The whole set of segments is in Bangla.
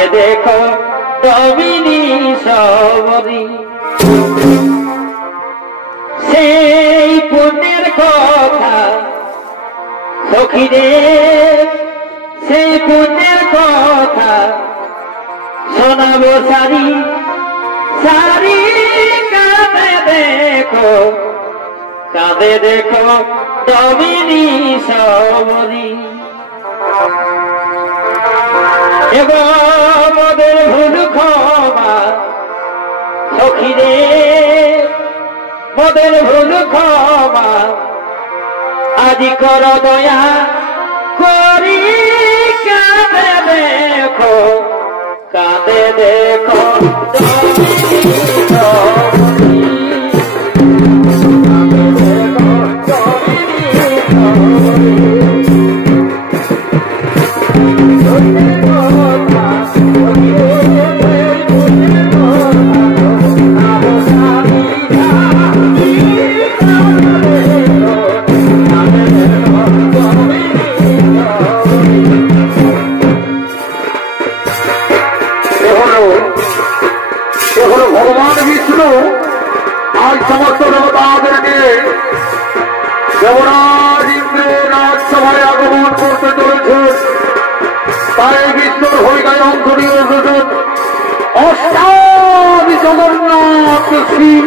কাঁদে দেখো দমিনী সবরী সেই পুণ্যের কথা সখীরে সেই পুণ্যের কথা শোনাবো সারি সারি কাঁদে দেখো দমিনী সবরী এবং মোদের ভুল ক্ষমা সখীরে মোদের ভুল ক্ষমা আজি কর দয়া করি কাঁদে দেখো ভগবান বিষ্ণু আজ সমস্ত দেবতাদেরকে দেবরাজ ইন্দ্রের রাজসভায় আগমন করতে চলেছে। তাই বিষ্ণুর ভূমিকায় অংশ নিয়ে এসেছেন অষ্টাদশ জগন্নাথ সিং।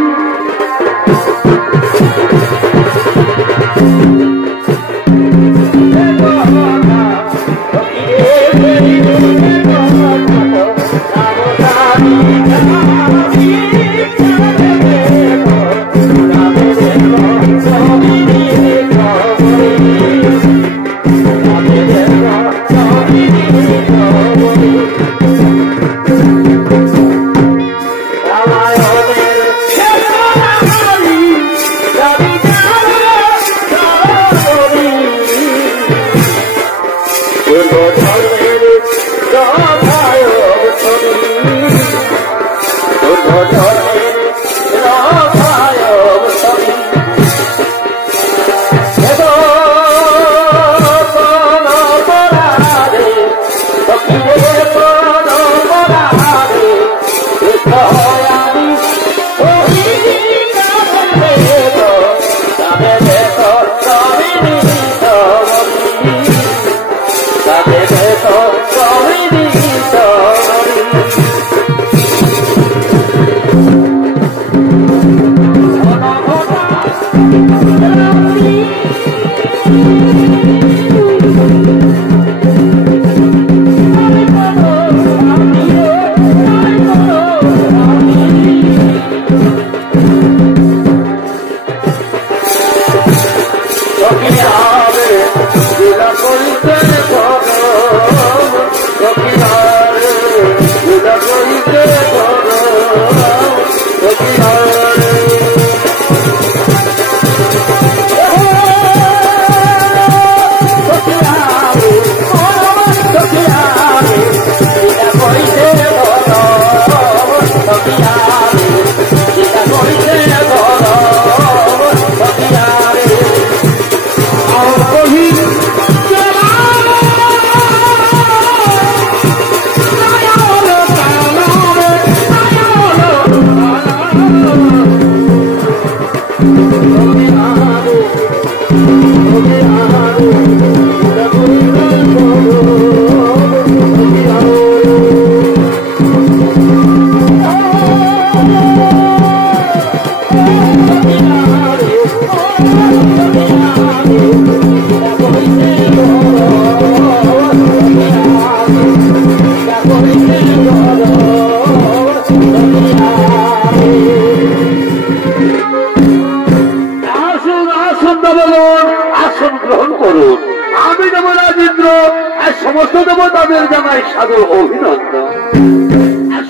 সমস্ত দেবতাদের জানাই সাদর অভিনন্দন।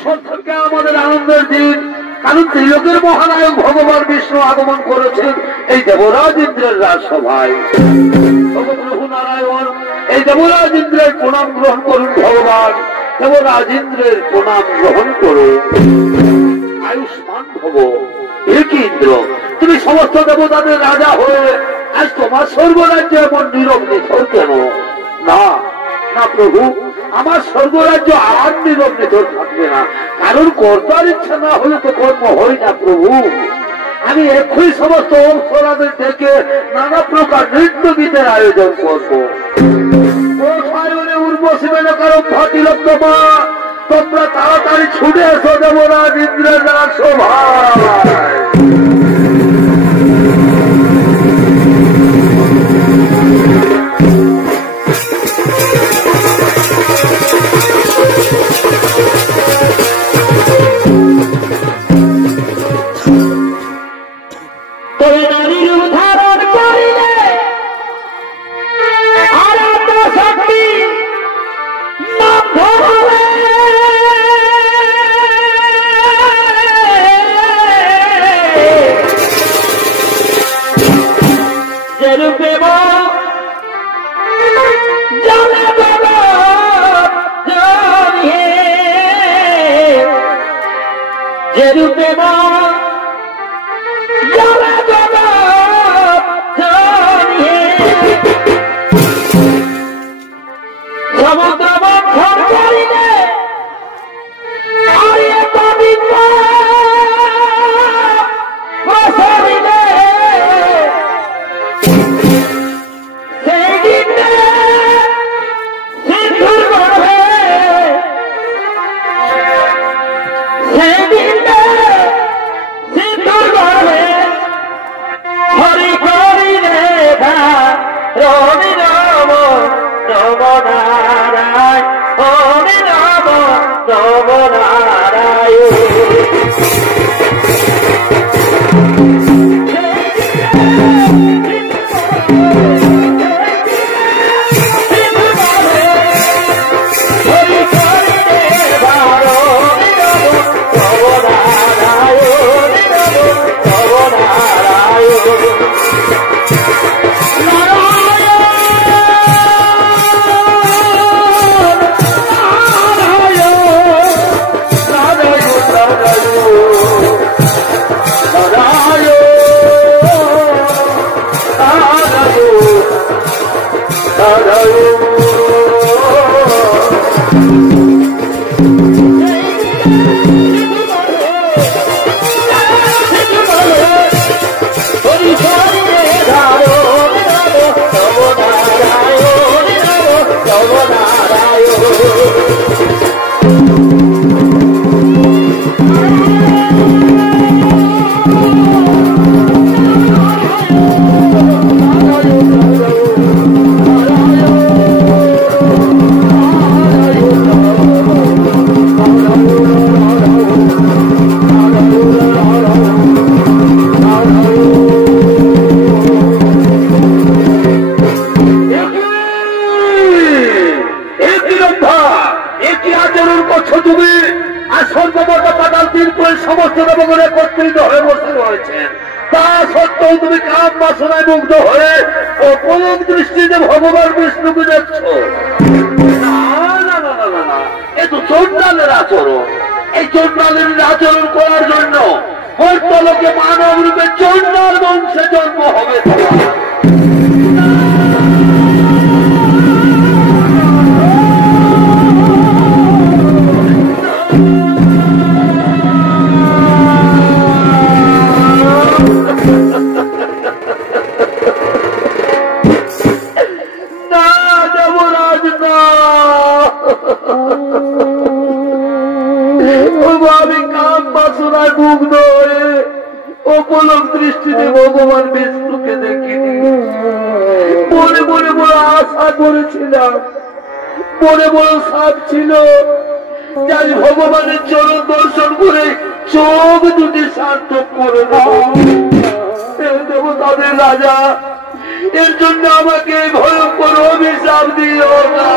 সত্যকে আমাদের আনন্দের দিন, কারণ ত্রিলোকের মহানায়ক ভগবান বিষ্ণু আগমন করেছেন এই দেবরাজ ইন্দ্রের রাজসভায়। প্রভু নারায়ণ এই দেবরাজ ইন্দ্রের প্রণাম গ্রহণ করুন। ভগবান দেবরাজ ইন্দ্রের প্রণাম গ্রহণ করুন। আয়ুষ্মান ভব। হে কি ইন্দ্র, তুমি সমস্ত দেবতাদের রাজা হয়ে আজ তোমার সর্বরাজ্যে এমন নীরব নিথর কেন? না না প্রভু, আমার স্বর্গরাজ্য আর নিরবৃত থাকবে না। কারণ কর্তার ইচ্ছা না হলে তো কর্ম হয় না প্রভু। আমি এক্ষুনি সমস্ত অপসরাদের থেকে নানা প্রকার নৃত্য গীতের আয়োজন করবো। তোমরা তাড়াতাড়ি ছুটে এসো দেবরাজ ইন্দ্রের রাজসভায়। ভগবান বিষ্ণুকে দেখছ? এ তো চন্ডালের আচরণ। এই চন্ডালের আচরণ করার জন্য মর্তলোকে মানব রূপে চন্ডাল বংশে জন্ম হবে। মুগ্ধ হয়ে অপলক দৃষ্টিতে ভগবান বিষ্ণুকে দেখিনি। মনে মনে বড় আশা করেছিলাম, মনে বড় সাপ ছিল যাই ভগবানের চরণ দর্শন করে চোখ দুটি সার্থক করে দেব তাদের রাজা। এর জন্য আমাকে ভয়ঙ্কর অভিশাপ দিও না।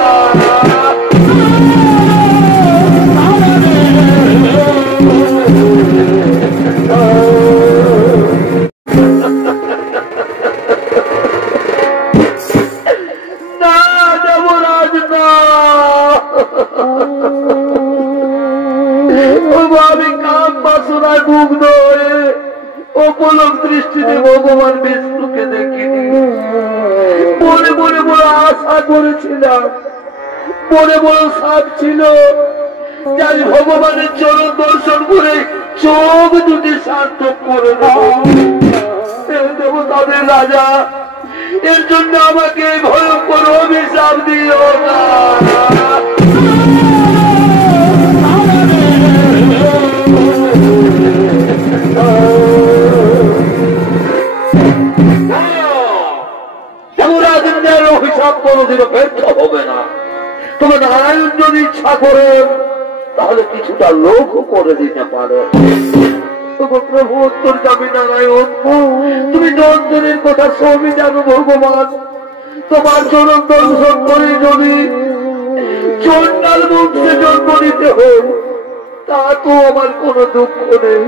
আমি কাম বাসনায় মুগ্ধ হয়ে অপলক দৃষ্টিতে ভগবান বিষ্ণুকে দেখিনি। মনে মনে বড় আশা করেছিলাম, মনে বড় সাপ ছিল, যাই ভগবানের চরণ দর্শন করে চোখ দুটি সার্থক করে দেব তাদের রাজা। এর জন্য আমাকে ভয়ঙ্কর অভিশাপ দিও না। দেবরাজের অভিশাপ কোনদিনও ব্যর্থ হবে না। তবে নারায়ণ যদি ইচ্ছা করেন তাহলে কিছুটা লোক করে দিতে পারে। প্রভু অন্তর্যামী নারায়ণ, তুমি নন্দনের কথা সবই জানো ভগবান। তোমার চরণ দর্শন করে যদি চন্ডাল বংশে জন্ম নিতে হোক তা তো আমার কোনো দুঃখ নেই,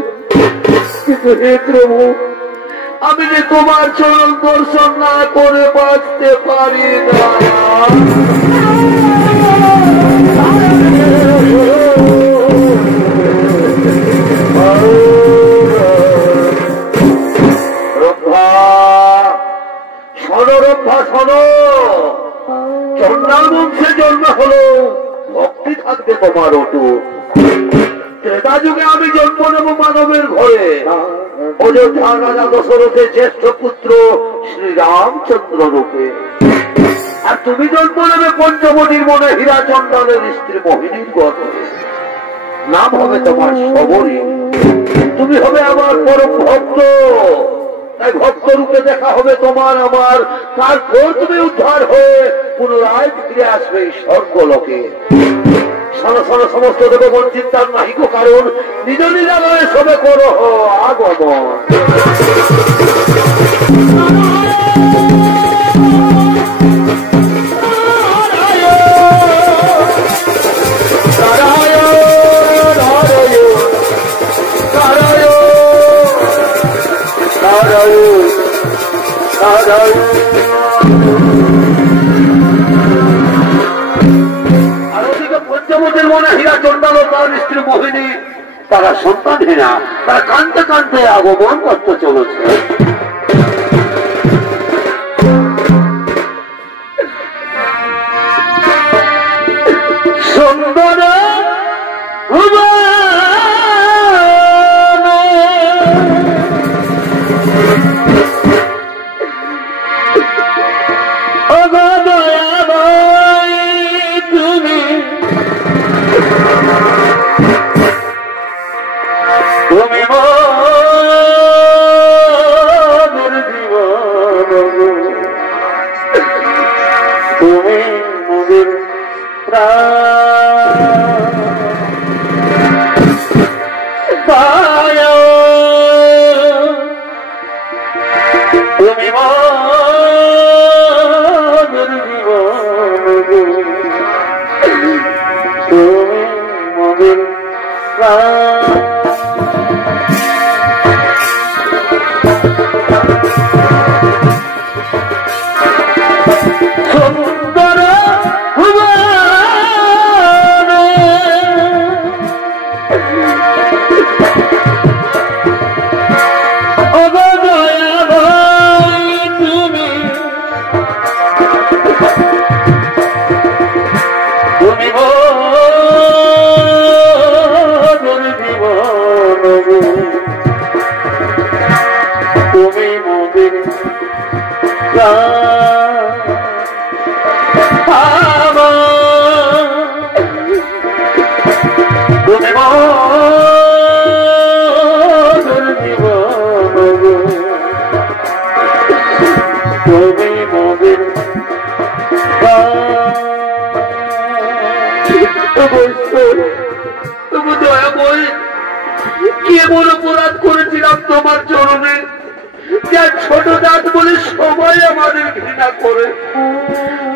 কিন্তু হে প্রভু আমি যে তোমার চরণ দর্শন না করে বাঁচতে পারি না। চন্ডাল বংশে জন্ম হলো, ভক্তি থাকবে তোমার অটুট। ত্রেতা যুগে আমি জন্ম নেব মানবের ঘরে, অযোধ্যার রাজা দশরথের জ্যেষ্ঠ পুত্র শ্রীরামচন্দ্র রূপে। আর তুমি জন্ম নেবে পঞ্চবটির মনে হীরা চন্ডালের স্ত্রী মোহিনীর গর্ভে। নাম হবে তোমার শবরী। তুমি হবে আমার পরম ভক্ত, তাই ভক্ত রূপে দেখা হবে তোমার আমার। তারপর তুমি উদ্ধার হয়ে পুনরায় ফিরে আসবে এই স্বর্গলোকে। সমস্ত দেবগণ চিন্তার নাহিক কারণ নিজ নিজালয়ে সবে করো আগমন। পঞ্চমতের মনে হীরা চন্ডাল ও তার স্ত্রী মোহিনী তারা সন্তানহীনা, তারা কাঁদতে কাঁদতে আগমন করতে চলেছে। সুন্দর কেমন অপরাধ করেছিলাম তোমার চরণে, যার ছোট দাঁত বলে সবাই আমাদের ঘৃণা করে,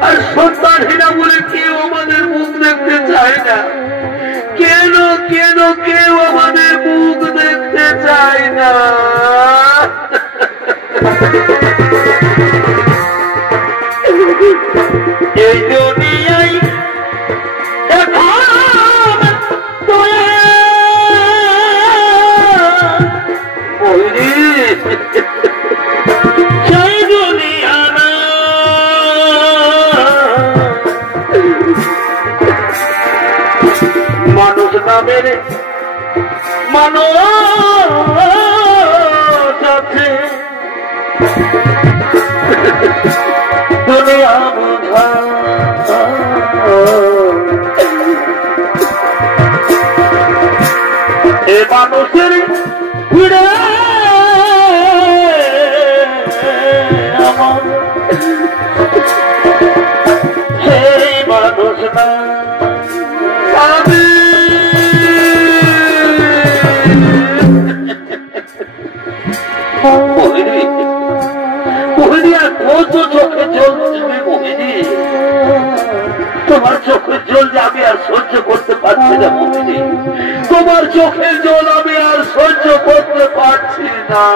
আর সন্তানহীনা বলে কেউ আমাদের মুখ দেখতে চায় না। কেন কেন কেউ আমাদের মুখ দেখতে চায় না? এই দুনিয়ায় নামের মানুষ আছে দুনিয়া বোঝা এ মানুষের ভিড়ে আমার সেই মানুষ না মোহিনী আর কত চোখে জল দিবে মোহিনী তোমার চোখের জল যে আমি আর সহ্য করতে পারছি না মোহিনী তোমার চোখের জল আমি আর সহ্য করতে পারছি না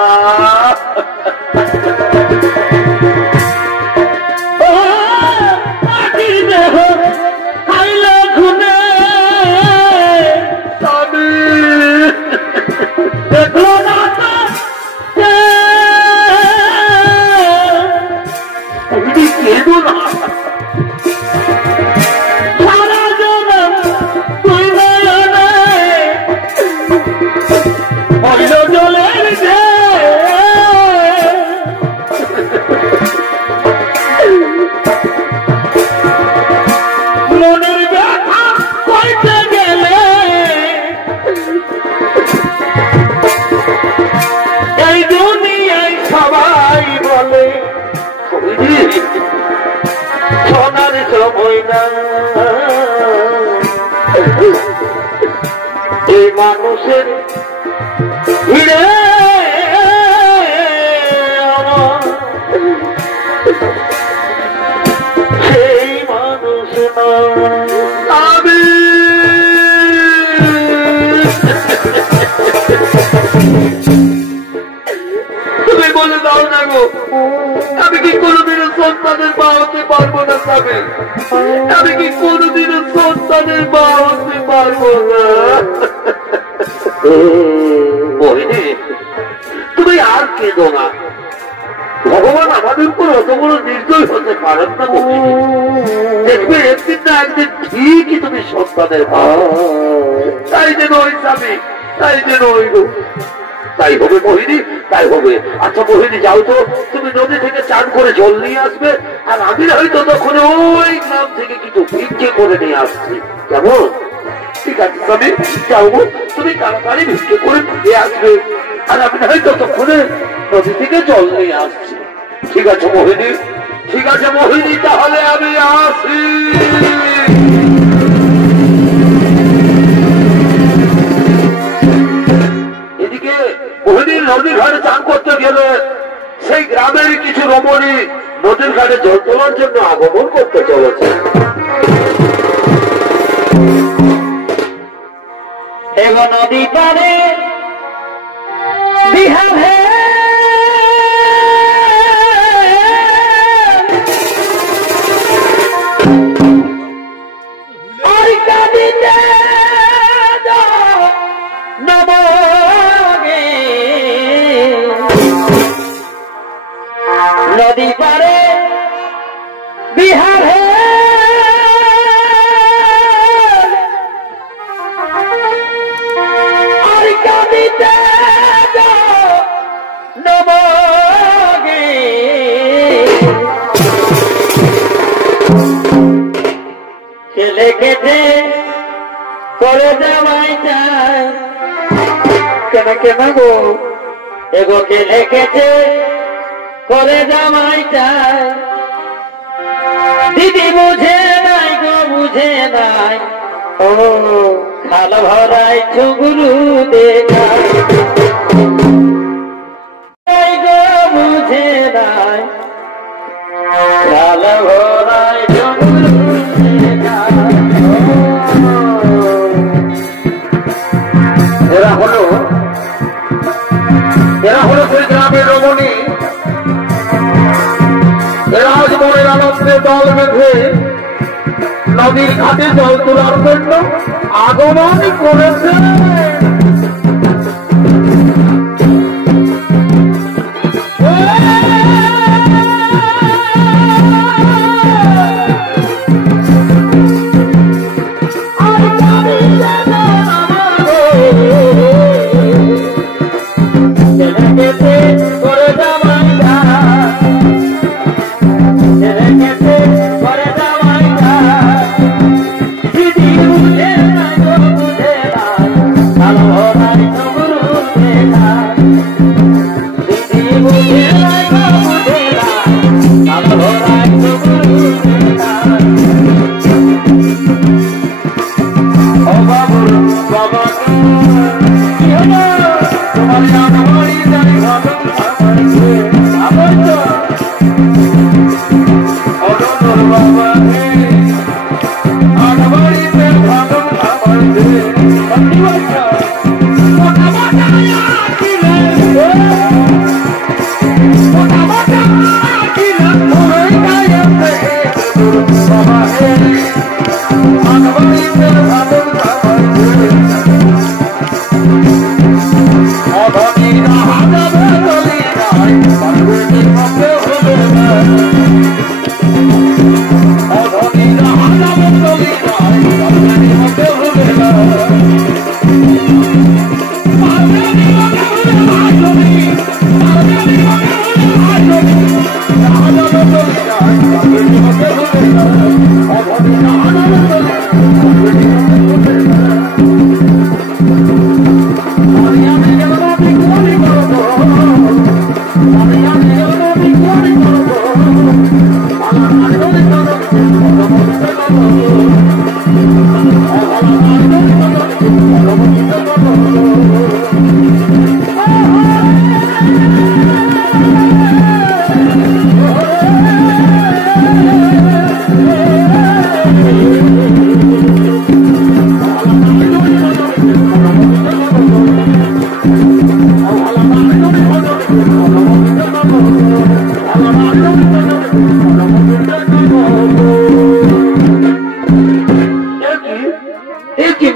এই মানুষের ভিড়ে সেই মানুষ আমি তুমি বলে দাও না গো আমি কি কোনোদিনও সন্তানের মা হতে পারবো না স্বামী আমি কি কোনোদিনও সন্তানের মা হতে পারবো না মোহিনী তুমি আর কেঁদো না ভগবান আমাদের উপর অত বড় নির্দয় হতে পারেন না মোহিনী দেখবে একদিন না একদিন ঠিকই তুমি সন্তানের মা তাই যেন ওই স্বামী তাই যেন ওই গো তাই হবে মোহিনী তাই হবে আচ্ছা মোহিনী যাও তো তুমি নদী থেকে চান করে জল নিয়ে আসবে আর আমি হয়তো তখন ওই গ্রাম থেকে কিছু ভিক্ষে করে নিয়ে আসছি কেমন ঠিক আছে স্বামী যাও তুমি তাড়াতাড়ি ভিক্ষে করে ফিরে আসবে আর আমি হয়তো ততক্ষণে নদী থেকে জল নিয়ে আসছি ঠিক আছে মোহিনী ঠিক আছে মোহিনী তাহলে আমি আসি মোহিনীর নদীর ঘাটে চান করতে গেলে সেই গ্রামের কিছু রমণী নদীর ঘাটে জল তোলার জন্য আগমন করতে চলেছে এগো নদী পারে বিহারে আর কাঁদিতে নদী পারে বিহারে আর কাঁদিতে নবগে ছেলে কেটে করে দেওয়াই চায় কেন কেন গো এগো ছেলে কেটে করে জামাই চায় দিদি বুঝে নাই গো বুঝে নাই ও খাল ভরাই চুগুরু দেখাই গো বুঝে নাই খাল ভরাই চুগুরু এরা হলো সেই গ্রামের রমণী এরা আজ মনের আনন্দে দল বেঁধে নদীর ঘাটে জল তোলার জন্য আগমন করেছে আর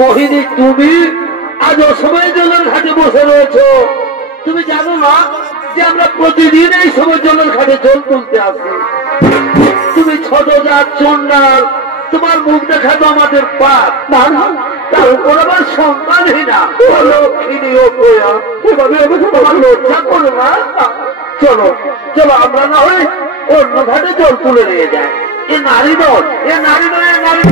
মোহিনী, তুমি আজ অসময় জলের ঘাটে বসে রয়েছো। তুমি জানো না যে আমরা প্রতিদিন এই সময় জলের ঘাটে জল তুলতে আসি? তুমি ছোট জাত চন্ডাল, তোমার মুখ দেখা তো আমাদের পাপ। না না, তার উপর আবার সন্তানই না, লক্ষ্মী ও প্রয়া, এভাবে তোমার লজ্জা করো না। চলো চলো, আমরা না হয় অন্য ঘাটে জল তুলে নিয়ে যাই। এ নারী নয়, এ নারী নয়, এ নারী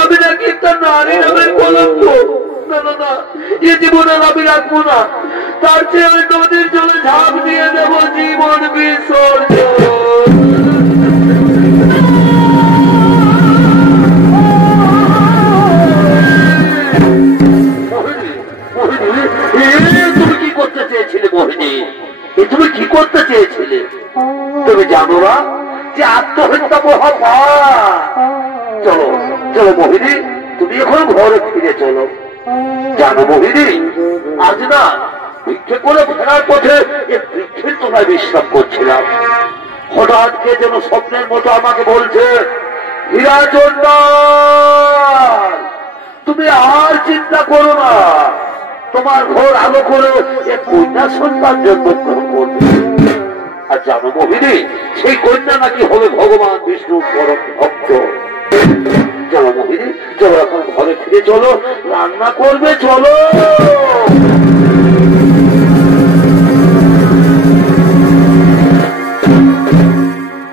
আমি নাকি একটা নারী নামের কলঙ্ক। না না না, এ জীবনে আমি রাখবো না। তার চেয়ে ওই নদীর জলে ঝাঁপ দিয়ে দেব জীবন বিসর্জন। তুমি কি করতে চেয়েছিলে মোহিনী? তুমি কি করতে চেয়েছিলে? তুমি জানো না যে আত্মহত্যা মহা? চলো চলো মোহিনী, তুমি এখন ঘরে ফিরে চলো। জানো মোহিনী, আজ না ভিক্ষে করে ফেরার পথে এ বৃক্ষের তলায় বিশ্রাম করছিলাম। হঠাৎ কে যেন স্বপ্নের মতো আমাকে বলছে, হীরা চন্ডাল, তুমি আর চিন্তা করো না, তোমার ঘর আলো করে এক কন্যা সন্তান জন্মগ্রহণ করবে। আর জানো মোহিনী, সেই কন্যা নাকি হবে ভগবান বিষ্ণুর পরম ভক্ত। চলো মোহিনী, চলো এখন ঘরে ফিরে চলো, রান্না করবে চলো।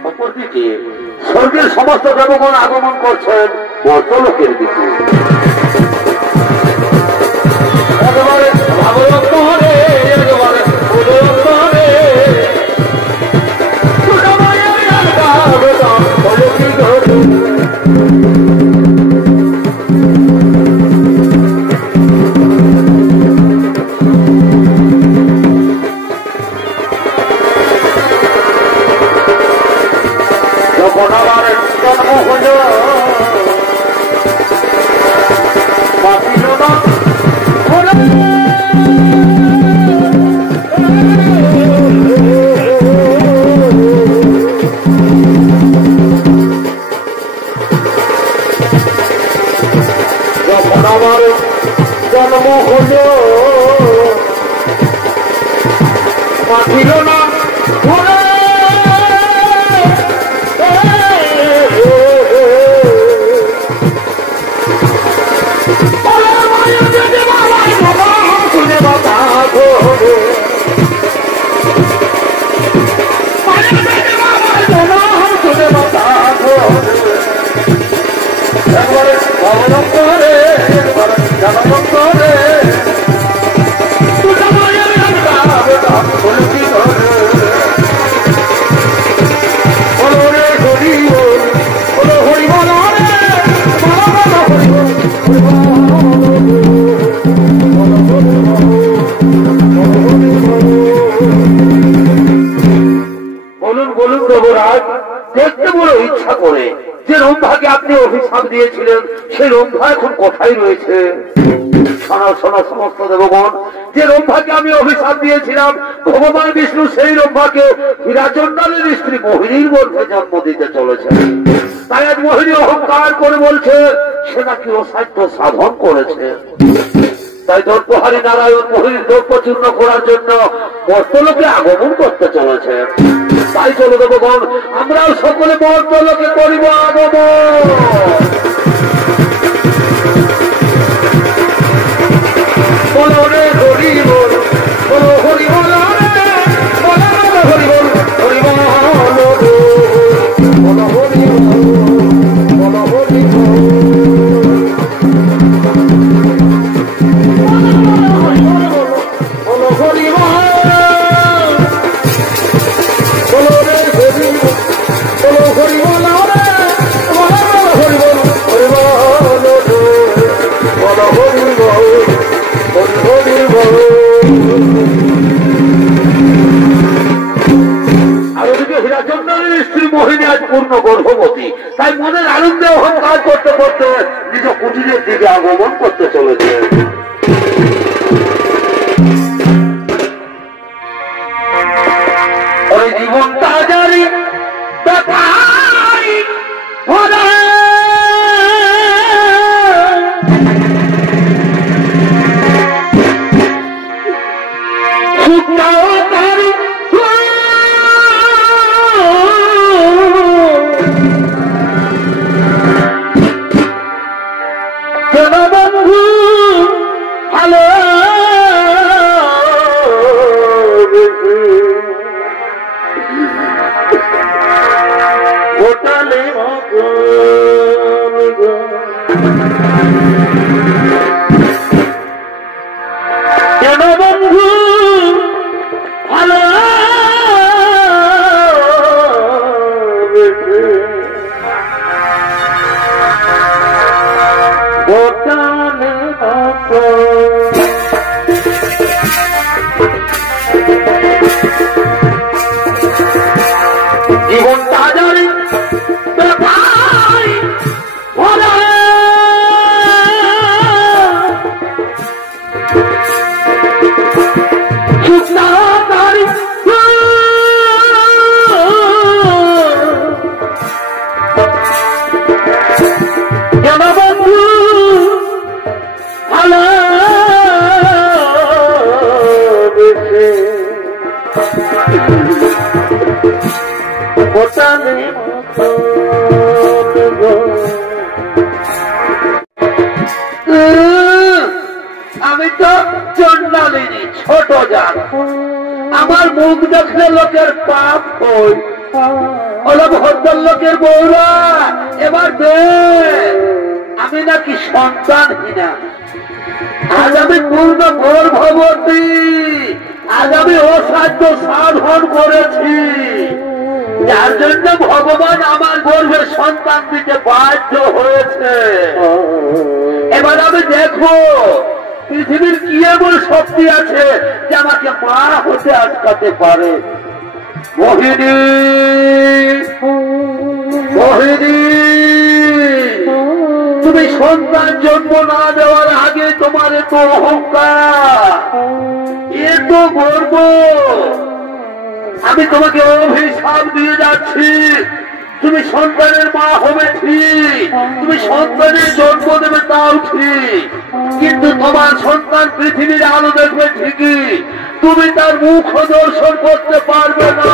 অপরদিকে স্বর্গের সমস্ত দেবগণ আগমন করছেন মর্তলোকের দিকে। একেবারে ভাগবত হরে, একেবারে উদয়ন্ত হরে, যখন আমার জন্ম হল বাঁচিল না যখন আমার জন্ম হল বাঁচিল না অভিশাপ দিয়েছিলেন সেই রম্ভা এখন কোথায় রয়েছে? শোনো শোনো সমস্ত দেবগণ, যে রম্ভাকে আমি অভিশাপ দিয়েছিলাম ভগবান বিষ্ণু সেই রম্ভাকে হীরাচন্দ্রের স্ত্রী মোহিনীর গর্ভে জন্ম দিতে চলেছে। তাই আজ মোহিনী অহংকার করে বলছে সে নাকি অসাধ্য সাধন করেছে। তাই দর্পহারী নারায়ণ মোহিনীর দর্প চূর্ণ করার জন্য মর্তলোকে আগমন করতে চলেছে। তাই চলো দেবগণ, আমরাও সকলে মর্তলোকে করিব আগমন। বলো রে হরি বল, বলো হরি বল, বলো হরি বল, হরি বল, বলো হরি বল, বলো হরি বল। মোহিনী আজ পূর্ণ গর্ভবতী, তাই মনের আনন্দে অহংকার করতে করতে নিজ কুটিরের দিকে আগমন করতে চলেছে। ওই জীবনটা জারি ব্যথায় ভরা, সুখটাও তারি আমি তো চন্ডালিনী ছোট জান, আমার মুখ দেখলে লোকের পাপ হই। ওরা ভদ্রলোকের বউরা এবার আমি নাকি সন্তানহীনা, আজ আমি পূর্ণ গর্ভবতী, আজ আমি অসাধ্য সাধন করেছি, যার জন্য ভগবান আমার গর্ভে সন্তান দিতে বাধ্য হয়েছে। এবার আমি দেখো পৃথিবীর কি এমন শক্তি আছে যে আমাকে মা হতে আটকাতে পারে। মোহিনী, মোহিনী, তুমি সন্তান জন্ম না দেওয়ার আগে তোমার এত অহংকার, এত গর্ব, আমি তোমাকে অভিশাপ দিয়ে যাচ্ছি। তুমি সন্তানের মা হবে ঠিক, তুমি সন্তানের জন্ম দেবে তাও ঠিক, কিন্তু তোমার সন্তান পৃথিবীর আলো দেখবে ঠিকই, তুমি তার মুখ দর্শন করতে পারবে না।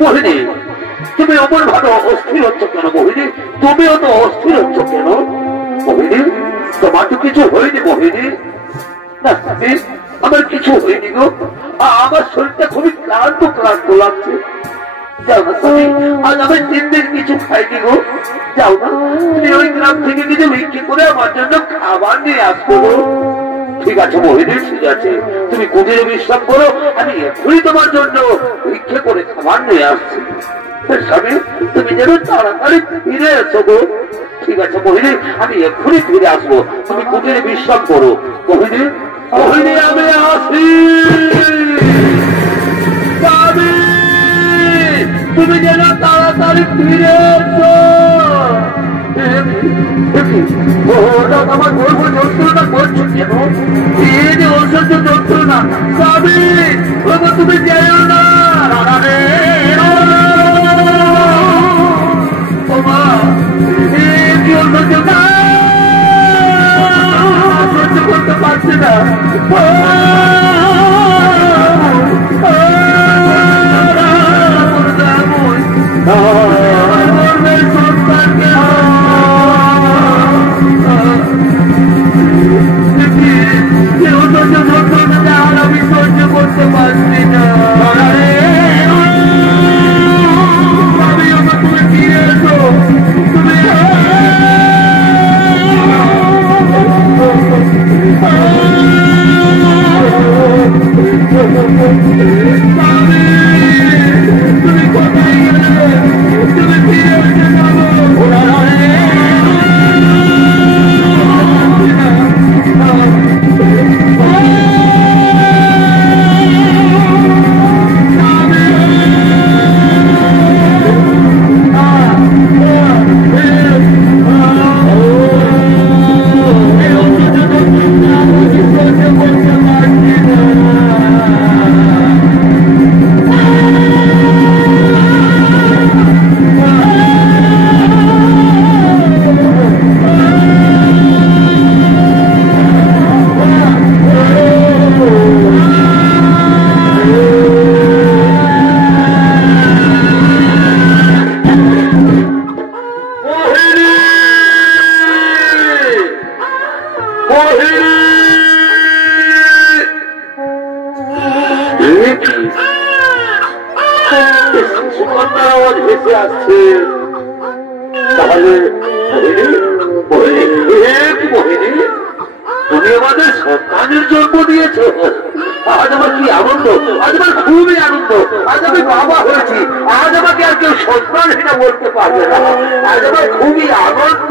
মোহিনী, তুমি অমর ভাবে অস্থির হচ্ছ কেন? মোহিনী, তুমিও তো অস্থির হচ্ছ কেন? মোহিনী, তোমার তো কিছু হয়নি। মোহিনী, না আমার কিছু হয়নি গো, আমার শরীরটা খুবই ক্লান্ত ক্লান্ত লাগছে। যাও না স্বামী, আজ আমি 3 দিন কিছু খাইনি গো। যাও না, তুমি ওই গ্রাম থেকে কিছু বিক্রি করে আমার জন্য খাবার নিয়ে আসবো গো। ঠিক আছে মোহিনী, ঠিক আছে, তুমি কুটিরে বিশ্রাম করো, আমি এখনই তোমার জন্য ভিক্ষে করে খাবার নিয়ে আসছি। স্বামী তুমি যেন তাড়াতাড়ি ফিরে এসো গো। ঠিক আছে মোহিনী, আমি এক্ষুনি ফিরে আসবো, তুমি কুটিরে বিশ্রাম করো। মোহিনী, মোহিনী আমি আসি। স্বামী তুমি যেন তাড়াতাড়ি ফিরে এসো। আমার গর্ব যন্ত্রণা করছো কেন? এই যে অসহ্য যন্ত্রণা। স্বামী তুমি যেও না। সহ্য করতে পারছি না। আমি সহ্য করতে পারছি না। আমি আমার তুমি ফিরে এসো। তুমি তুমি কোথায় গেলে? তুমি ফিরে এসে যাবো। তাহলে মোহিনী তুমি আমাদের সন্তানের জন্ম দিয়েছ। আজ আমার কি আনন্দ, আজ আমার খুবই আনন্দ। আজ আমি বাবা হয়েছি, আজ আমাকে আর কেউ সন্তানহীনা বলতে পারবে না। আজ আমার খুবই আনন্দ।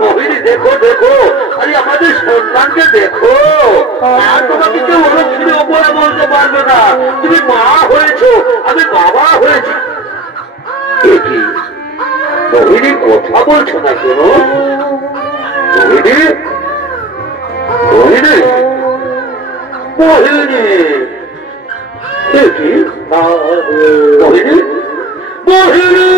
মোহিনী দেখো দেখো, আরে আমাদের সন্তানকে দেখো। আর তোমাকে কেউ অলক্ষীর ওপরে বলতে পারবে না। তুমি মা হয়েছ, আমি বাবা হয়েছি। মোহিনী কথা বলছো না কেন? মোহিনী, মোহিনী, মোহিনী, মোহিনী, মোহিনী।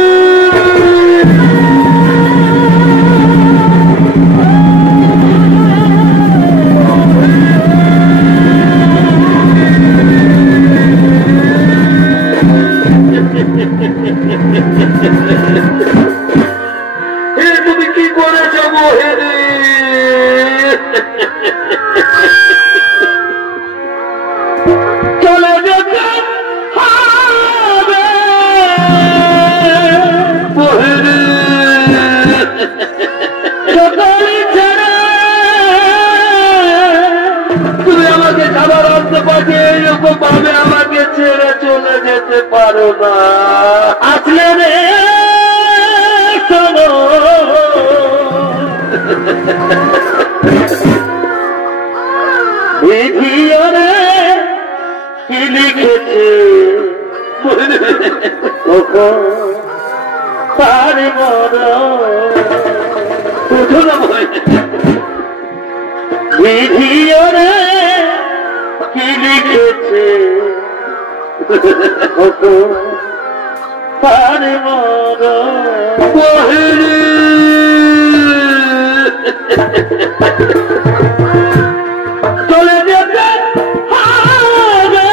তুমি কি করেছ মোহিনী? চলে যেতে হবে মোহিনী। তুমি আমাকে খাবার আনতে পারবে, এরকম ভাবে আমাকে ছেড়ে চলে যেতে পারো না। আসলে রে শোনো, বিধিরে কি লিখেছে তার বিধিরে কি লিখেছে তার চলে যেতে হবে।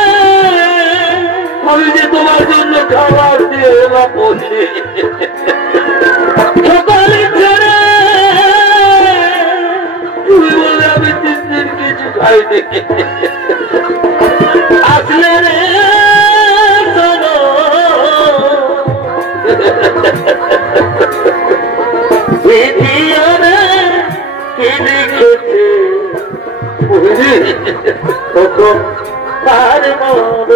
আমি যে তোমার জন্য খাবার দিয়ে এলাম বলি, তুমি বলে আমি 3 দিন কিছু খাইনি। আসলে রে শোনো, বিধিরে কি লিখেছে তার মন।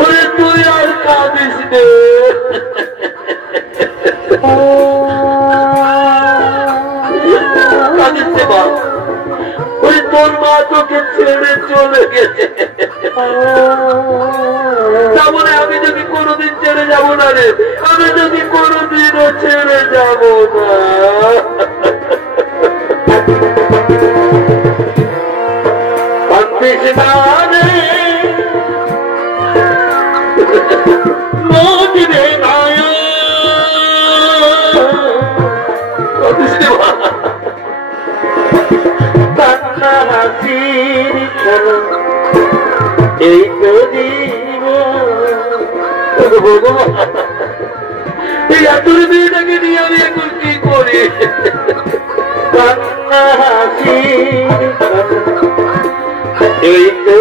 ওরে তুই আর কাঁদিস নে, কাঁদিস নে মা। ওই তোর মা তোকে ছেড়ে চলে গেছে। যাবো না, আমি যদি কোনোদিন ছেড়ে যাবো না রে, আমি যদি কোনোদিনও ছেড়ে যাবো না। কান্দিস না রে, মদিনে নায়, কান্দিস নে মা। কান্না হাসির খেলা এই তো ভগবান, এই আতুর মেয়েটাকে নিয়ে আমি এখন কি করি? কান্না হাসির এই তো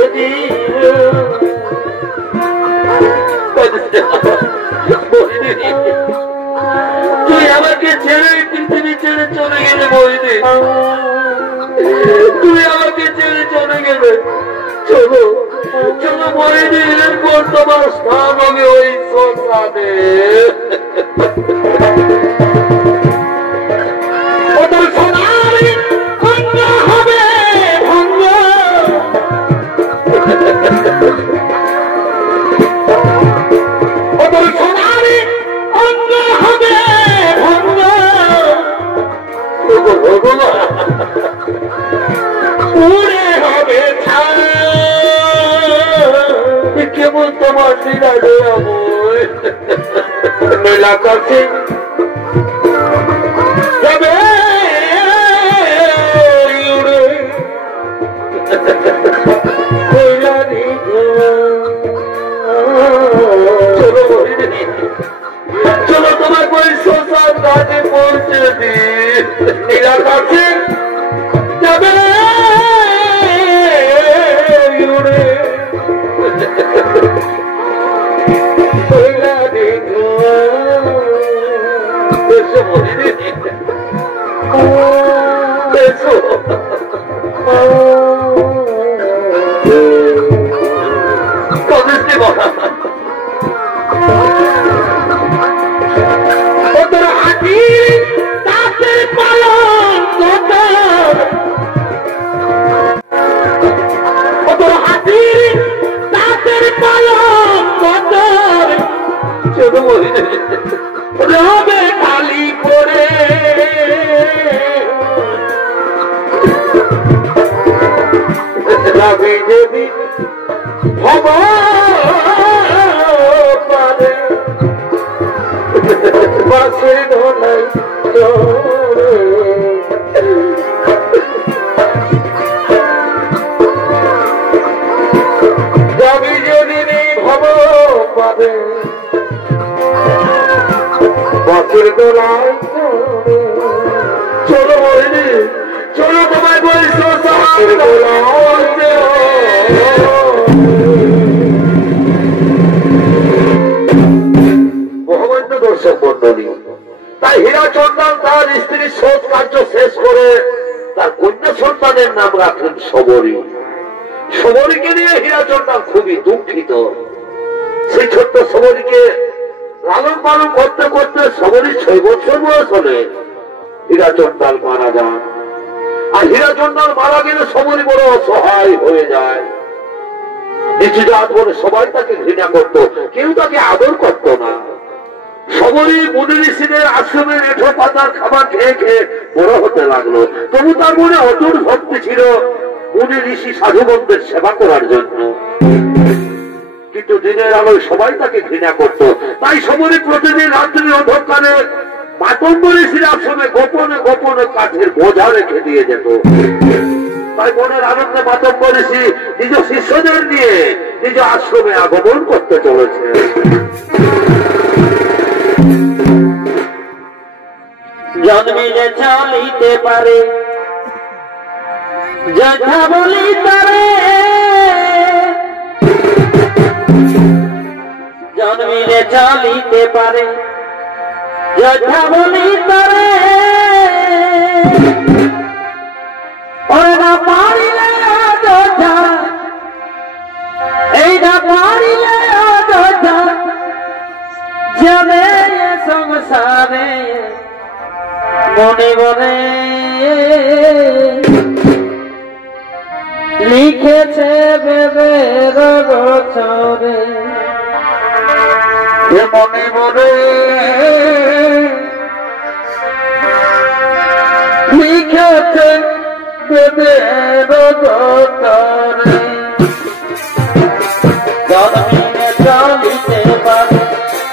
তুই আমাকে ছেড়ে পৃথিবী ছেড়ে চলে গেলে বইনি, তুই আমাকে ছেড়ে চলে গেলে। চলো চলো বইনি, এরপর তোমার স্থান হবে ওই শ্মশানে। ওদের সোনারি ভঙ্গ হবে ভঙ্গ, ওদের সোনারি ভঙ্গ হবে ভঙ্গ। ভগবান উড়ে হবে কেমন তোমার লীলা মেলা কাছে যাবে উড়ে কইলারি। চলো চলো তোমার ওই শ্মশান ঘাটে পৌঁছে দি, লীলা কাছে যাবে উড়ে কইলারি। এসো এসো, ওদের হাতি তাদের পালন কতর, ওদের হাতি তাদের পালন কতর। চলো রবে খালি করে রবি দেবী ভব পারে বাসে ধলাই চড়ে। রবি দেবী ভব পারে বাসের দোলাই চড়ে। চলো বলিনি, চলো তোমায় বই শ্মশানের দোলাইতে। মহামান্য দর্শক মন্ডলী, তাই হীরাচন্দন তার স্ত্রীর শোধ কার্য শেষ করে তার কন্যা সন্তানের নাম রাখলেন শবরী। শবরীকে নিয়ে হীরাচন্দন খুবই দুঃখিত। সেই ছোট্ট শবরীকে লালন পালন করতে করতে শবরীর 6 বছর বয়স হলে হীরাচন্দন মারা যান। আর হীরাচন্দন মারা গেলে শবরী বড় অসহায় হয়ে যায়। নিচু জাত বলে সবাই তাকে ঘৃণা করত, কেউ তাকে আদর করত না। শবরী মুনি ঋষিদের আশ্রমের এঁঠো পাতার খাবার খেয়ে খেয়ে বড় হতে লাগলো। তবু তার মনে অটুট ভক্তি ছিল মুনি ঋষি সাধুবন্ধের সেবা করার জন্য। কিন্তু দিনের আলোয় সবাই তাকে ঘৃণা করত। তাই শবরী প্রতিদিন রাত্রি অন্ধকারে মাতঙ্গ ঋষির আশ্রমে গোপনে গোপনে কাঠের বোঝা রেখে দিয়ে যেত। তাই মনের আনন্দে মাতঙ্গ ঋষি নিজ শিষ্যদের নিয়ে নিজ আশ্রমে আগমন করতে চলেছে। জন্মিলে চলিতে পারে যথা বলি তারে, জন্মিলে চলিতে পারে যথা বলি তারে, ওরা পারিলে যথা জানে সংসারে মনে মনে লিখেছে বেদের বছরে মনে মনে লিখেছে বেদের বছরে জন্মে চলিতে পারে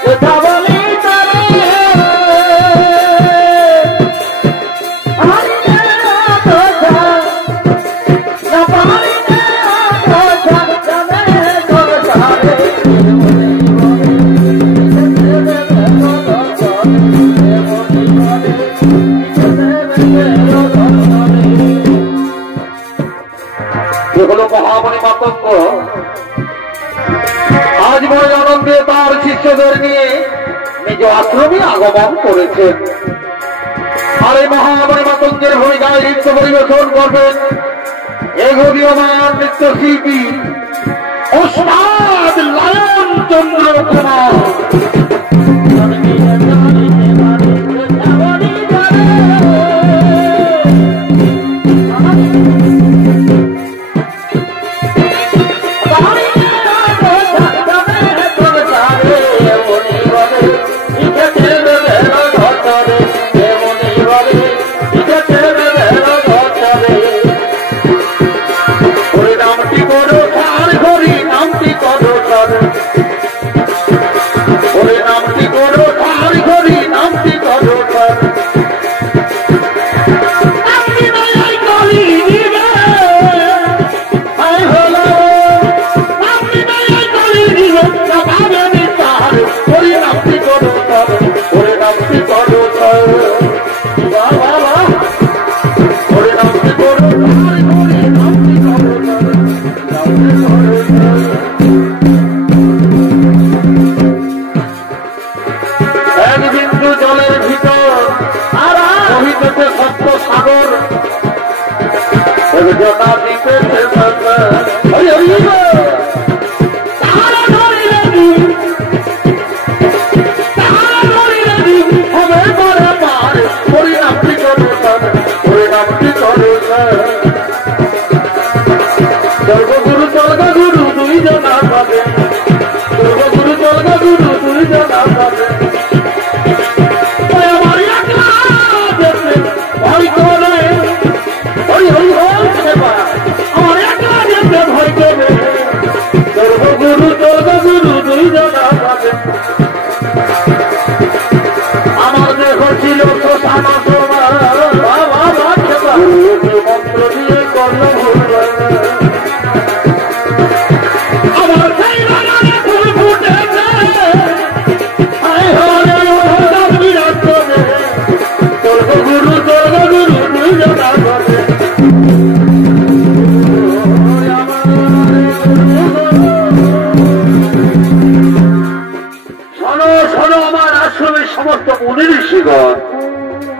যথা বলি তারে হলো মহামণি মাতঙ্গ আজ বড় আনন্দে তার শিষ্যদের নিয়ে নিজ আশ্রমে আগমন করেছেন। আর এই মহামণি মাতঙ্গের ভূমিকায় নৃত্য পরিবেশন করবেন এগোদীয়মান নৃত্যশিল্পী ওস্তাদ লায়ন চন্দ্র কুমার।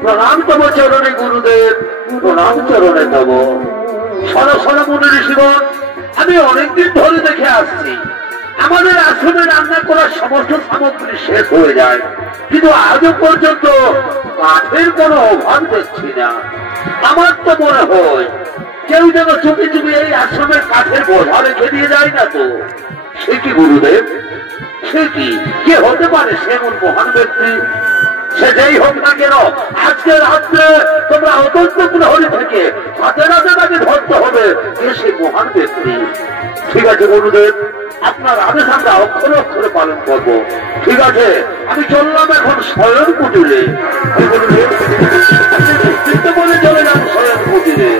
প্রণামতম চরণে গুরুদেব, প্রণাম চরণে নব। শোনো শোনো মুনি ঋষিগণ, আমি অনেকদিন ধরে দেখে আসছি আমাদের আশ্রমে রান্না করার সমস্ত সামগ্রী শেষ হয়ে যায়, কিন্তু আজও পর্যন্ত কাঠের কোনো অভাব দেখছি না। আমার তো মনে হয় কেউ যেন চুপি চুপি এই আশ্রমের কাঠের বোঝা রেখে দিয়ে যায় না তো। সে কি গুরুদেব, সে কি কে হতে পারে সেমন মহান ব্যক্তি? সে যেই হোক না কেন, আজকে রাত্রে তোমরা অত্যন্ত প্রহরী থেকে হাতে রাতে তাকে ধরতে হবে যে সে মহান ব্যক্তি। ঠিক আছে গুরুদেব, আপনার আদেশ আমরা অক্ষরে অক্ষরে পালন করবো। ঠিক আছে, আমি চললাম এখন শয়ন কুটিরে। গুরুদেব চিন্তা বলে চলে যান শয়ন কুটিরে।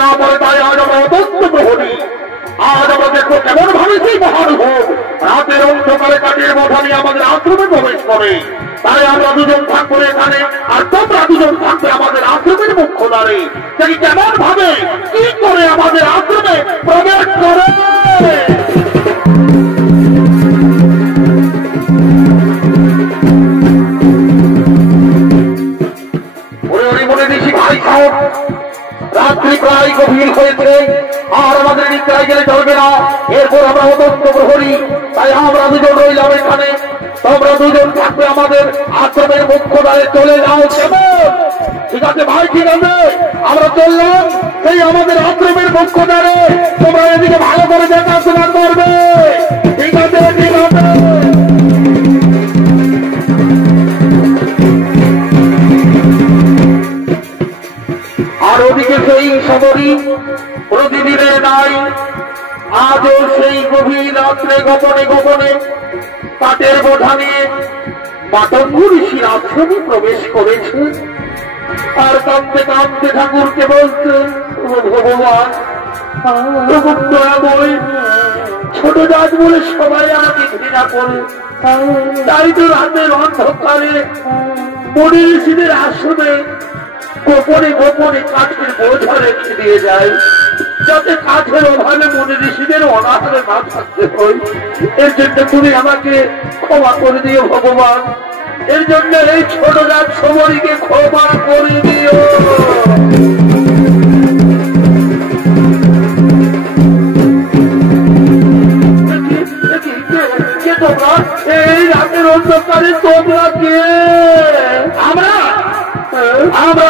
না পারে, তাই আজ আমরা অত্যন্ত প্রহরী। আজ আমরা দেখবো কেমন ভাবে সেই মহানুভব রাতের অন্ধকারে কাটিয়ে বোঝা নিয়ে আমাদের আশ্রমে প্রবেশ করে। তাই আমরা দুজন থাকবো এখানে, আর তোমরা দুজন থাকবে আমাদের আশ্রমের মুখ্য দ্বারে। তাই কেমন ভাবে কি করে আমাদের আশ্রমে প্রবেশ করে। রাত্রি প্রায় গভীর হয়েছে, আর আমাদের নিদ্রায় গেলে চলবে না। এরপর আমরা অত্যন্ত প্রহরী, তাই আমরা দুজন রইলাম এখানে। তোমরা দুজন থাকবে আমাদের আশ্রমের মুখ্য দ্বারে। চলে যাও কেমন? ঠিক আছে ভাই, ঠিক আছে, আমরা চললাম সেই আমাদের আশ্রমের মুখ্য দ্বারে। তোমরা এদিকে ভালো করে দেখাশোনা করবে। ঠিক আছে, ঠিক আছে। আর ওদিকে সেই শবরী প্রতিদিনের নাই, আজও সেই গভীর রাত্রে গোপনে গোপনে কাঠের বোঝা নিয়ে মাতঙ্গ ঋষির আশ্রমে প্রবেশ করেছে। আর কাঁদতে কাঁদতে ঠাকুরকে বলছে, ও ভগবান, দয়াময়, ছোট জাত বলে সবাই আমাকে ঘৃণা করে, তাই তো রাতের অন্ধকারে মনি ঋষিদের আশ্রমে গোপনে গোপনে কাঠের বোঝা রেখে দিয়ে যায়, যাতে কাঠের অভাবে মনে ঋষিদের অনাহারে না থাকতে হয়। এর জন্য তুমি আমাকে ক্ষমা করে দিও ভগবান। এর জন্য এই ছোট জাত সমরীকে ক্ষমা করে দিও। তোমরা এই রাতের অন্ধকারে তোমরা কে? আমরা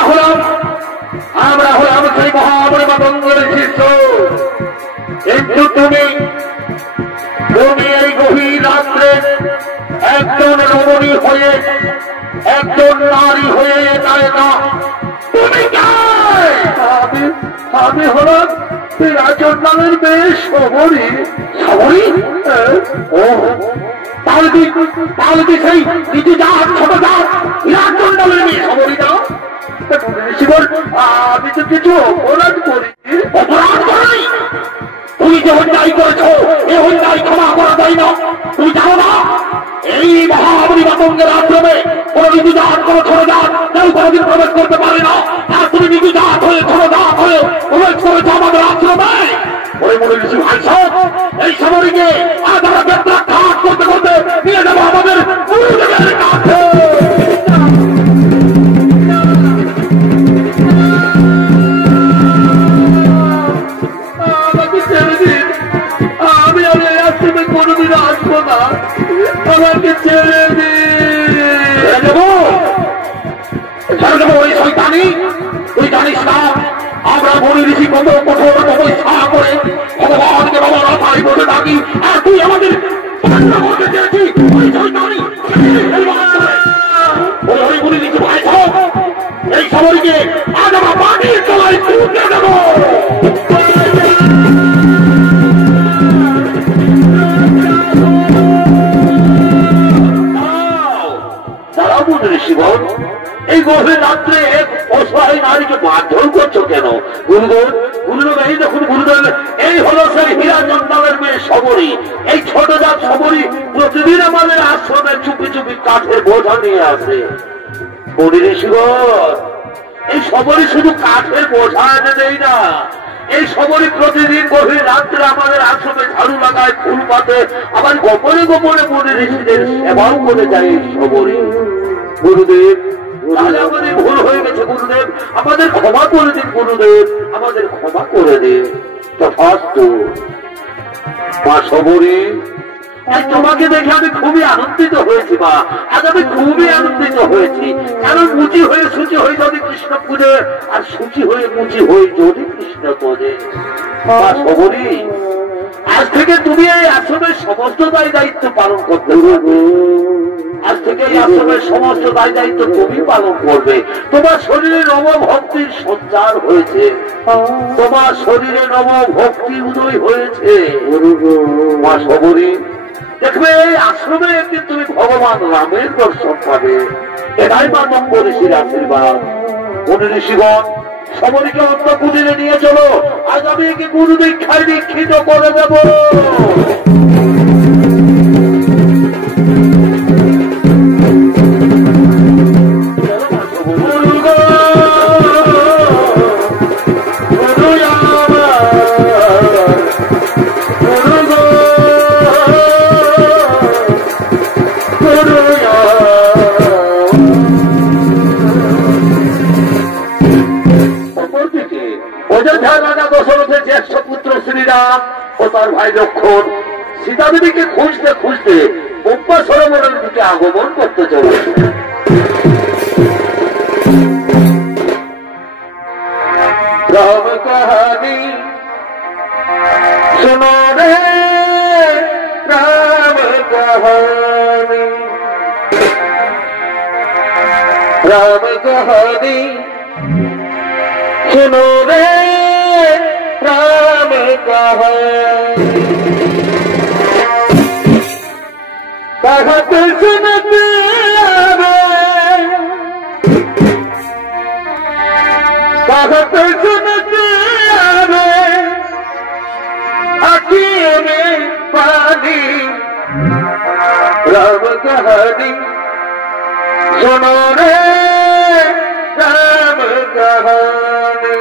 হলাম সেই মহাবলী মাতঙ্গের শিষ্য। কিন্তু তুমি এই গভীর রাত্রে একজন রমণী হয়ে, একজন নারী হয়ে একা তুমি আমি হলাম রাজন নামের মেয়ে শবরী। শবরী? ও তাহলে তুই সেই কিছু জাত, ছোট জাত রাজন নামের মেয়ে শবরী না? আমি তো কিছু অপরাধ করি। অপরাধ করি? তুমি যে অন্যায় করেছ, এ অন্যায় ক্ষমা করা যায় না। তুমি জানো না এই মহাবলী মাতঙ্গের আশ্রমে কোন নিচু জাত, কোন ছোট জাত কেউ কোনদিন প্রবেশ করতে পারে না। আর তুমি নিচু জাত হয়ে, ছোট জাত হয়ে প্রবেশ করেছ আমাদের আশ্রমে। ওই মনে ঋষি ভাই সাহেব, এই শবরীকে আজ আমরা বেত্রাঘাত করতে করতে নিয়ে যাবো আমাদের গুরুদেবের কাছে। কোনদিন আসবো না, আমাকে ছেড়ে দেবো। ওই শয়তানি, তুই জানিস না আমরা মনি ঋষি কত কঠোর তপস্যা করে ভগবানকে বাবার আশায় বসে থাকি, আর তুই আমাদের করতে চেয়েছিস। ওই শয়তানি, ওই মনি ঋষি ভাই সব এই শবরীকে আজ আমরা পানির তলায় তুলে দেবো। এই গভীর রাত্রে অসহায় নারীকে মারধর করছো কেন? গুরুদেব এই দেখুন গুরুদেব, এই হলো সেই হীরাজন নামের মেয়ে শবরী। এই ছোট জাত শবরী প্রতিদিন আমাদের আশ্রমে চুপি চুপি কাঠের বোঝা নিয়ে আসে। মনি ঋষিগণ, এই শবরী শুধু কাঠের বোঝা এনে দেয় না, এই শবরী প্রতিদিন গভীর রাত্রে আমাদের আশ্রমে ঝাড়ু লাগায়, ফুল পাতে, আবার গোপনে গোপনে মনি ঋষিদের সেবাও করে যায় এই শবরী। গুরুদেব, তাহলে আমাদের ভুল হয়ে গেছে গুরুদেব, আমাদের ক্ষমা করে দিন গুরুদেব, আমাদের ক্ষমা করে দিন। তথাস্তু। মা শবরী, তোমাকে দেখে আমি খুবই আনন্দিত হয়েছি মা, আজ আমি খুবই আনন্দিত হয়েছি। কারণ মুচি হয়ে সূচি হয়ে যদি কৃষ্ণ পুজো, আর সূচি হয়ে মুচি হয়ে যদি কৃষ্ণ পদে। মা শবরী, আজ থেকে তুমি এই আশ্রমের সমস্ত দায় দায়িত্ব পালন করতে পারবে। আজ থেকে এই আশ্রমের সমস্ত দায় দায়িত্ব তুমি পালন করবে। তোমার শরীরে নবভক্তির সঞ্চার হয়েছে, তোমার শরীরে নবভক্তি উদয় হয়েছে। মা শবরী, দেখবে এই আশ্রমে একদিন তুমি ভগবান রামের দর্শন পাবে। এটাই মাতঙ্গ ঋষির আশীর্বাদ। মনি ঋষিগণ, সবরীকে অন্ত কুটিরে নিয়ে চলো, আজ আমি একে গুরু দীক্ষায় দীক্ষিত করে দেব। রাজা দশরথের জ্যেষ্ঠ পুত্র শ্রীরাম ও তার ভাই লক্ষ্মণ সীতা দেবীকে খুঁজতে খুঁজতে পম্পা সরোবরের দিকে আগমন করতে চলেছে। রাম কাহানি শোনো রে, রাম কাহানি, রাম কাহানি सुनो रे, राम कहानी कहत सुनते आवे, कहत सुनते आवे आँखियों में पानी। राम कहानी सुनो रे, राम कहानी,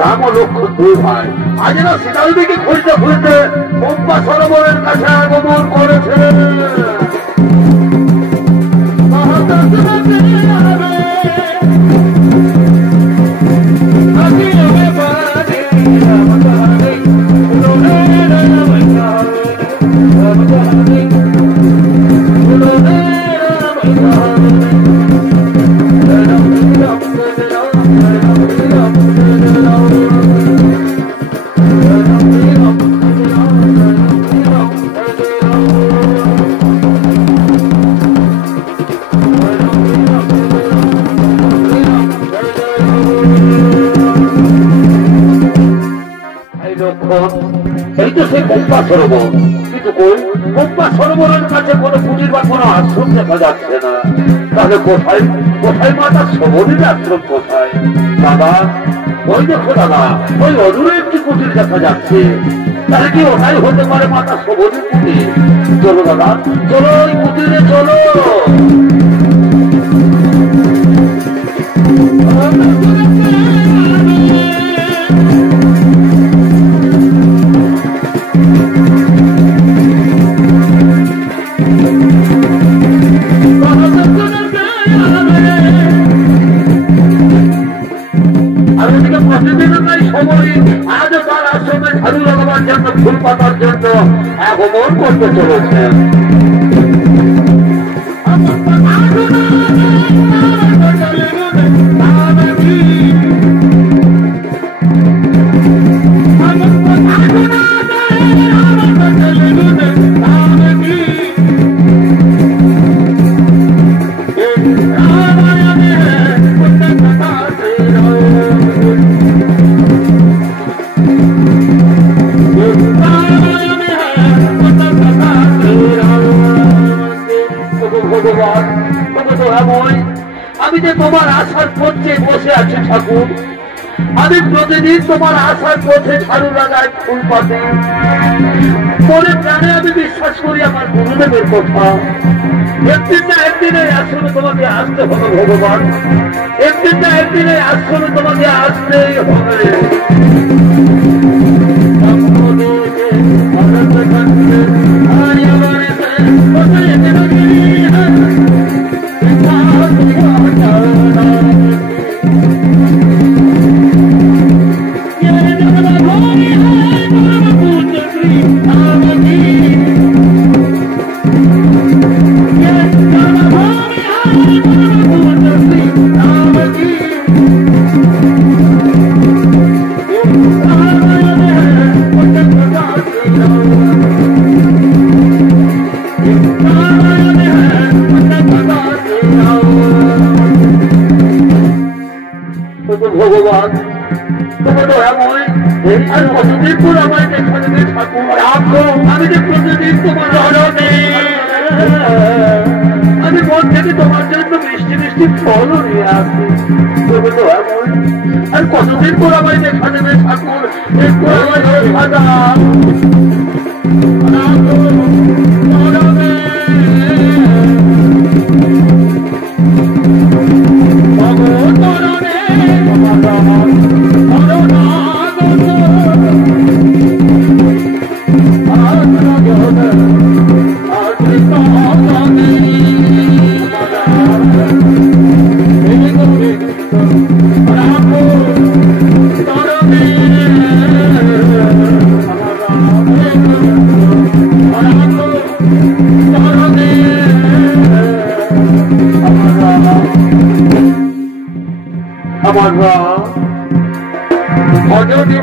রাম ও লক্ষ্মণ দুই ভাই আজ না সীতা দেবীকে খুঁজতে খুঁজতে পম্পা সরোবরের কাছে আগমন করেছে। এই তো সেই পম্পা সরোবর, কিন্তু কই পম্পা সরোবরের কাছে কোনো কুটির বা কোনো আশ্রম দেখা যাচ্ছে না। তাহলে কোথায় কোথায় মাতা সবরীর আশ্রম কোথায়? দাদা ওই দেখো দাদা, ওই অদূরে একটি কুটির দেখা যাচ্ছে। তাহলে কি ওটাই হতে পারে মাতা সবরীর কুটির? চলো দাদা, চলো ওই কুটিরে চলো। আজ তার আশ্রমে ঝাড়ু লাগাবার জন্য, ফুল পাতার জন্য আগমন করতে চলেছে। আমি যে তোমার আশার পথে বসে আছি ঠাকুর, আমি প্রতিদিন তোমার আশার পথে ঝাড়ু লাগাই, ফুল পাতি মনে প্রাণে আমি বিশ্বাস করি আমার গুরুদেবের কথা। একদিন না একদিন এই আশ্রমে তোমাকে আসতে হবে ভগবান, একদিন না একদিন এই আশ্রমে তোমাকে আসতেই হবে। একবার আমায় দেখা দেবে ঠাকুর। আমি যে প্রতিদিন তোমার আমি মন থেকে তোমার জন্য মিষ্টি মিষ্টি ফলও নিয়ে আসি। আর কতদিন পর আমায় দেখা দেবে ঠাকুর, একবার আমায় দেখা দাও। আমার ভজনী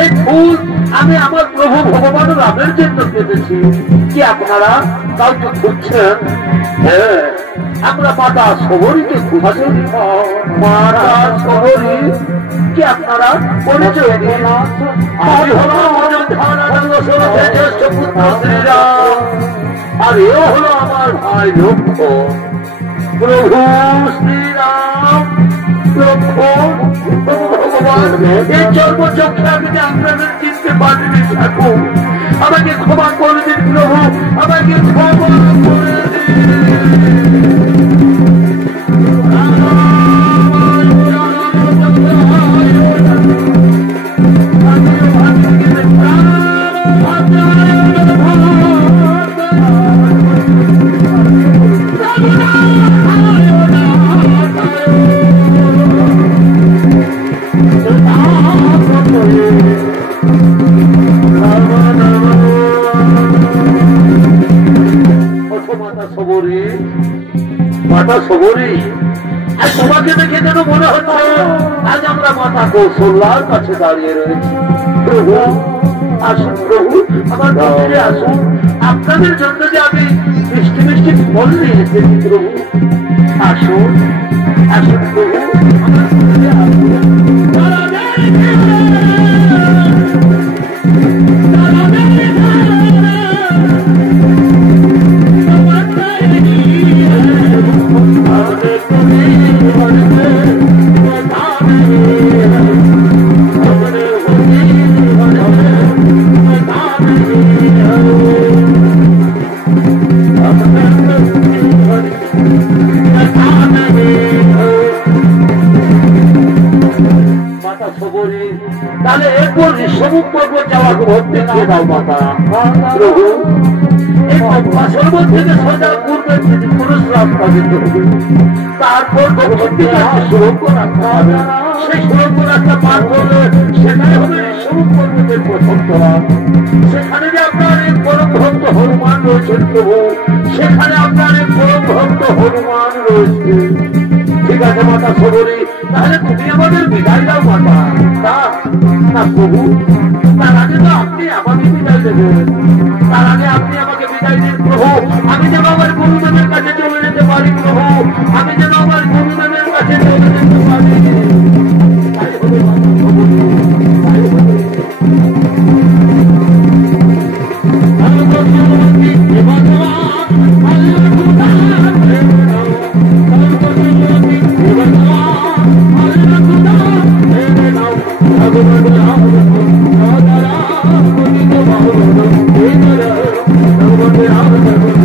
এই ফুল আমি আমার প্রভু ভগবান রামের জন্য পেতেছি। কি আপনারা কাউকে খুঁজছেন? হ্যাঁ, আমরা মাতা সবরীকে খুঁজছি। মাতা সবরী কি আপনারা পরিচয় দিন? আমি হলো জ্যেষ্ঠ পুত্র শ্রীরাম, আর এ হলো আমার ভাই লক্ষ্মণ। প্রভু শ্রীরাম লক্ষ্মণ ভগবান এই জন্মচক্রে আমি আপনাদের চিনতে পারিনি ঠাকুর, আমাকে ক্ষমা করে দিন প্রভু, আমাকে ক্ষমা করে মাতা সবরী। আর তোমাকে দেখে যেন মনে হচ্ছে আজ আমরা মাতা কৌশল্যার কাছে দাঁড়িয়ে রয়েছি। প্রভু আসুন, প্রভু আমার মন্দিরে আসুন, আপনাদের জন্য যে আমি মিষ্টি মিষ্টি ফল নিয়ে এসেছি। প্রভু আসুন, আসুন প্রভু আমার মন্দিরে আসুন। তাহলে এরপর ঋষভুক পর্বত যাওয়ার ভোট দেখিয়ে দাও মাতা। প্রভু এই সর্বত থেকে সোজা পূর্বে পুরুষ রাস্তা যেতে হবে, তারপর সুরঙ্গ রাস্তা হবে, সেই সুরঙ্গ রাস্তা পার করলে সেখানে হবে ঋষভুক পর্বতের প্রথম তলা। সেখানে যে আপনার এক পরম ভক্ত হনুমান রয়েছেন প্রভু, সেখানে আপনার এক পরম ভক্ত হনুমান রয়েছে। ঠিক আছে মাতা সবরী, তাহলে তুমি আমাদের বিদায় দাও মাতা। না প্রভু, তার আগে তো আপনি আমাকে বিদায় দেবেন, তার আগে আপনি আমাকে বিদায় দিন প্রভু। আমি যেন আমার গুরুদেবের কাছে চলে যেতে পারি প্রভু, আমি যেন আমার গুরুদেবের কাছে চলে যেতে পারি। তাই হবে মাতা সবরী, তাই হবে। Thank you.